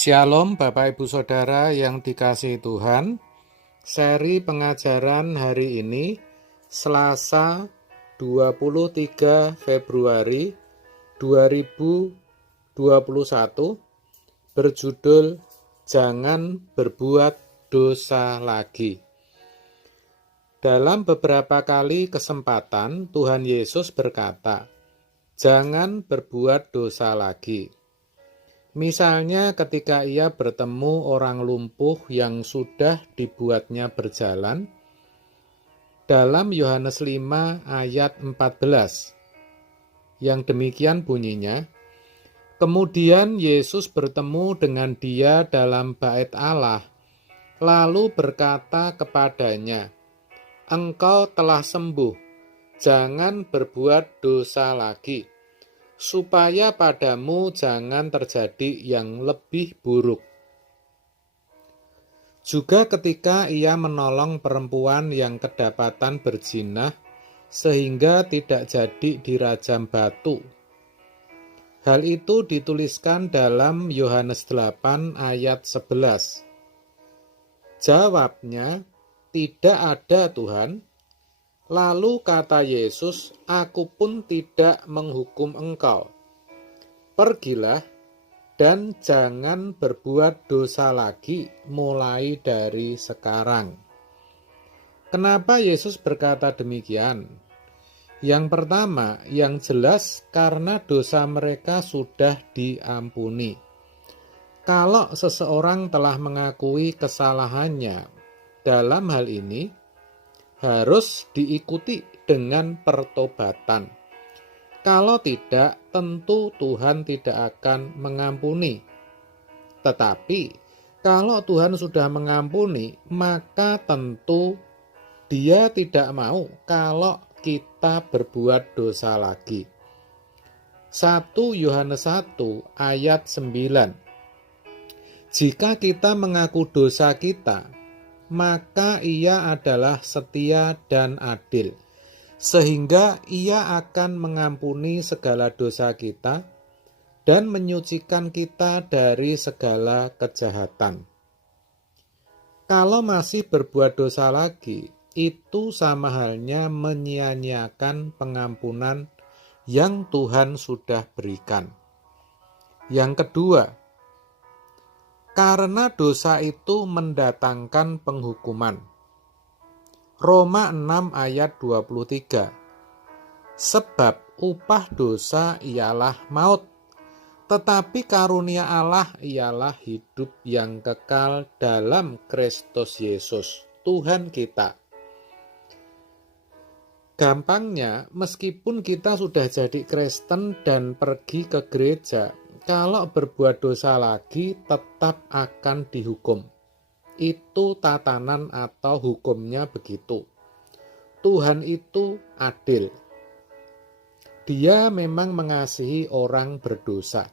Shalom Bapak Ibu Saudara yang dikasihi Tuhan. Seri pengajaran hari ini Selasa 23 Februari 2021 berjudul Jangan Berbuat Dosa Lagi. Dalam beberapa kali kesempatan Tuhan Yesus berkata, "Jangan berbuat dosa lagi." Misalnya ketika ia bertemu orang lumpuh yang sudah dibuatnya berjalan, dalam Yohanes 5 ayat 14, yang demikian bunyinya, "Kemudian Yesus bertemu dengan dia dalam bait Allah, lalu berkata kepadanya, 'Engkau telah sembuh, jangan berbuat dosa lagi, supaya padamu jangan terjadi yang lebih buruk.'" Juga ketika ia menolong perempuan yang kedapatan berzina sehingga tidak jadi dirajam batu. Hal itu dituliskan dalam Yohanes 8 ayat 11. Jawabnya, "Tidak ada, Tuhan." Lalu kata Yesus, "Aku pun tidak menghukum engkau. Pergilah dan jangan berbuat dosa lagi mulai dari sekarang." Kenapa Yesus berkata demikian? Yang pertama, yang jelas karena dosa mereka sudah diampuni. Kalau seseorang telah mengakui kesalahannya, dalam hal ini harus diikuti dengan pertobatan. Kalau tidak, tentu Tuhan tidak akan mengampuni. Tetapi, kalau Tuhan sudah mengampuni, maka tentu Dia tidak mau kalau kita berbuat dosa lagi. 1 Yohanes 1 ayat 9. Jika kita mengaku dosa kita, maka Ia adalah setia dan adil, sehingga Ia akan mengampuni segala dosa kita dan menyucikan kita dari segala kejahatan. Kalau masih berbuat dosa lagi, itu sama halnya menyia-nyiakan pengampunan yang Tuhan sudah berikan. Yang kedua, karena dosa itu mendatangkan penghukuman. Roma 6 ayat 23. Sebab upah dosa ialah maut, tetapi karunia Allah ialah hidup yang kekal dalam Kristus Yesus, Tuhan kita. Gampangnya, meskipun kita sudah jadi Kristen dan pergi ke gereja, kalau berbuat dosa lagi tetap akan dihukum. Itu tatanan atau hukumnya begitu. Tuhan itu adil. Dia memang mengasihi orang berdosa.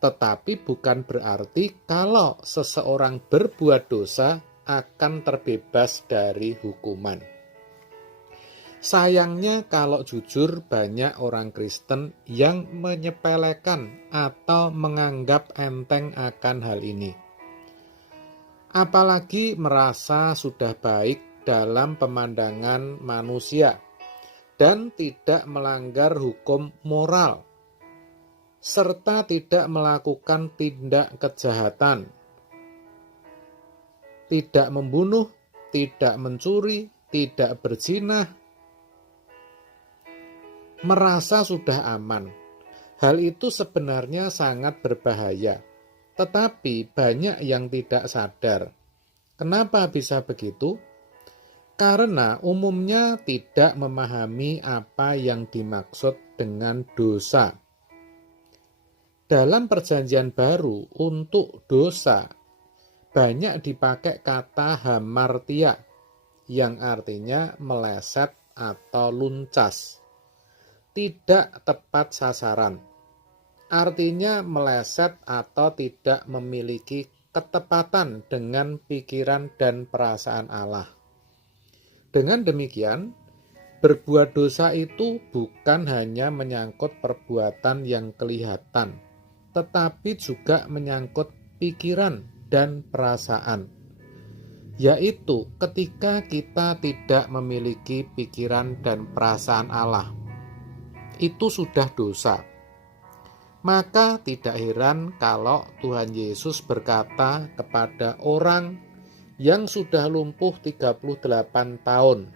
Tetapi bukan berarti kalau seseorang berbuat dosa akan terbebas dari hukuman. Sayangnya kalau jujur banyak orang Kristen yang menyepelekan atau menganggap enteng akan hal ini. Apalagi merasa sudah baik dalam pemandangan manusia dan tidak melanggar hukum moral, serta tidak melakukan tindak kejahatan, tidak membunuh, tidak mencuri, tidak berzina, merasa sudah aman. Hal itu sebenarnya sangat berbahaya, tetapi banyak yang tidak sadar. Kenapa bisa begitu? Karena umumnya tidak memahami apa yang dimaksud dengan dosa. Dalam Perjanjian Baru, untuk dosa banyak dipakai kata hamartia, yang artinya meleset atau luncas. Tidak tepat sasaran. Artinya meleset atau tidak memiliki ketepatan dengan pikiran dan perasaan Allah. Dengan demikian, berbuat dosa itu bukan hanya menyangkut perbuatan yang kelihatan, tetapi juga menyangkut pikiran dan perasaan, yaitu ketika kita tidak memiliki pikiran dan perasaan Allah, itu sudah dosa. Maka tidak heran kalau Tuhan Yesus berkata kepada orang yang sudah lumpuh 38 tahun,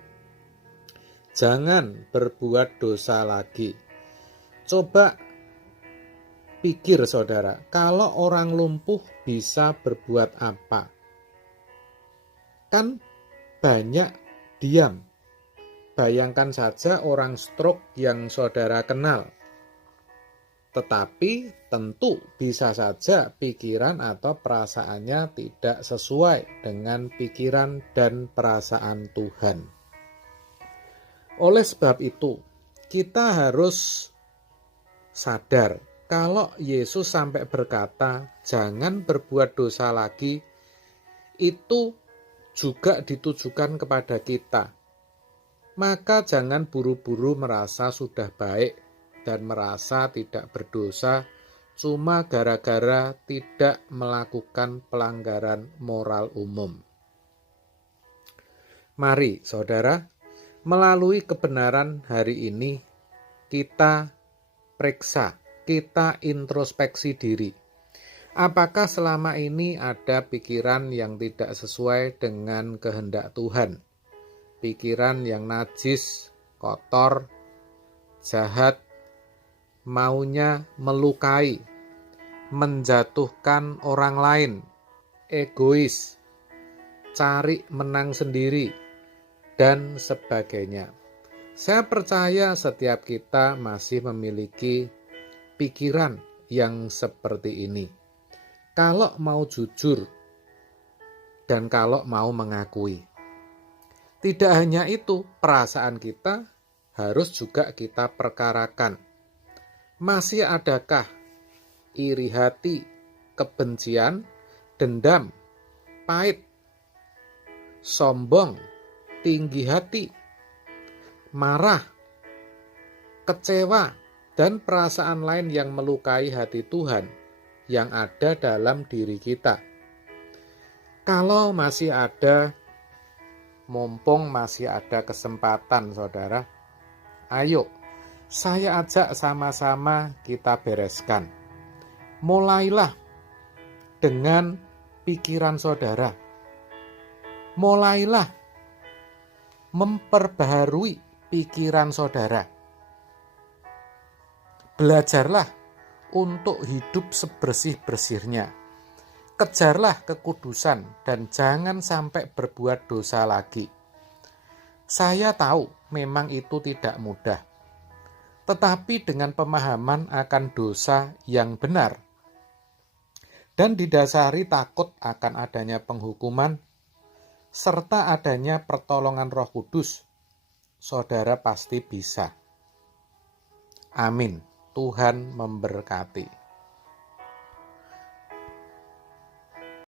jangan berbuat dosa lagi. Coba pikir saudara, kalau orang lumpuh bisa berbuat apa? Kan banyak diam. Bayangkan saja orang stroke yang saudara kenal. Tetapi tentu bisa saja pikiran atau perasaannya tidak sesuai dengan pikiran dan perasaan Tuhan. Oleh sebab itu, kita harus sadar kalau Yesus sampai berkata, jangan berbuat dosa lagi, itu juga ditujukan kepada kita. Maka jangan buru-buru merasa sudah baik dan merasa tidak berdosa cuma gara-gara tidak melakukan pelanggaran moral umum. Mari saudara, melalui kebenaran hari ini kita periksa, kita introspeksi diri. Apakah selama ini ada pikiran yang tidak sesuai dengan kehendak Tuhan? Pikiran yang najis, kotor, jahat, maunya melukai, menjatuhkan orang lain, egois, cari menang sendiri, dan sebagainya. Saya percaya setiap kita masih memiliki pikiran yang seperti ini. Kalau mau jujur dan kalau mau mengakui. Tidak hanya itu, perasaan kita harus juga kita perkarakan. Masih adakah iri hati, kebencian, dendam, pahit, sombong, tinggi hati, marah, kecewa, dan perasaan lain yang melukai hati Tuhan yang ada dalam diri kita? Kalau masih ada, mumpung masih ada kesempatan saudara, ayo saya ajak sama-sama kita bereskan. Mulailah dengan pikiran saudara. Mulailah memperbaharui pikiran saudara. Belajarlah untuk hidup sebersih-bersihnya. Kejarlah kekudusan dan jangan sampai berbuat dosa lagi. Saya tahu memang itu tidak mudah. Tetapi dengan pemahaman akan dosa yang benar dan didasari takut akan adanya penghukuman serta adanya pertolongan Roh Kudus, saudara pasti bisa. Amin. Tuhan memberkati.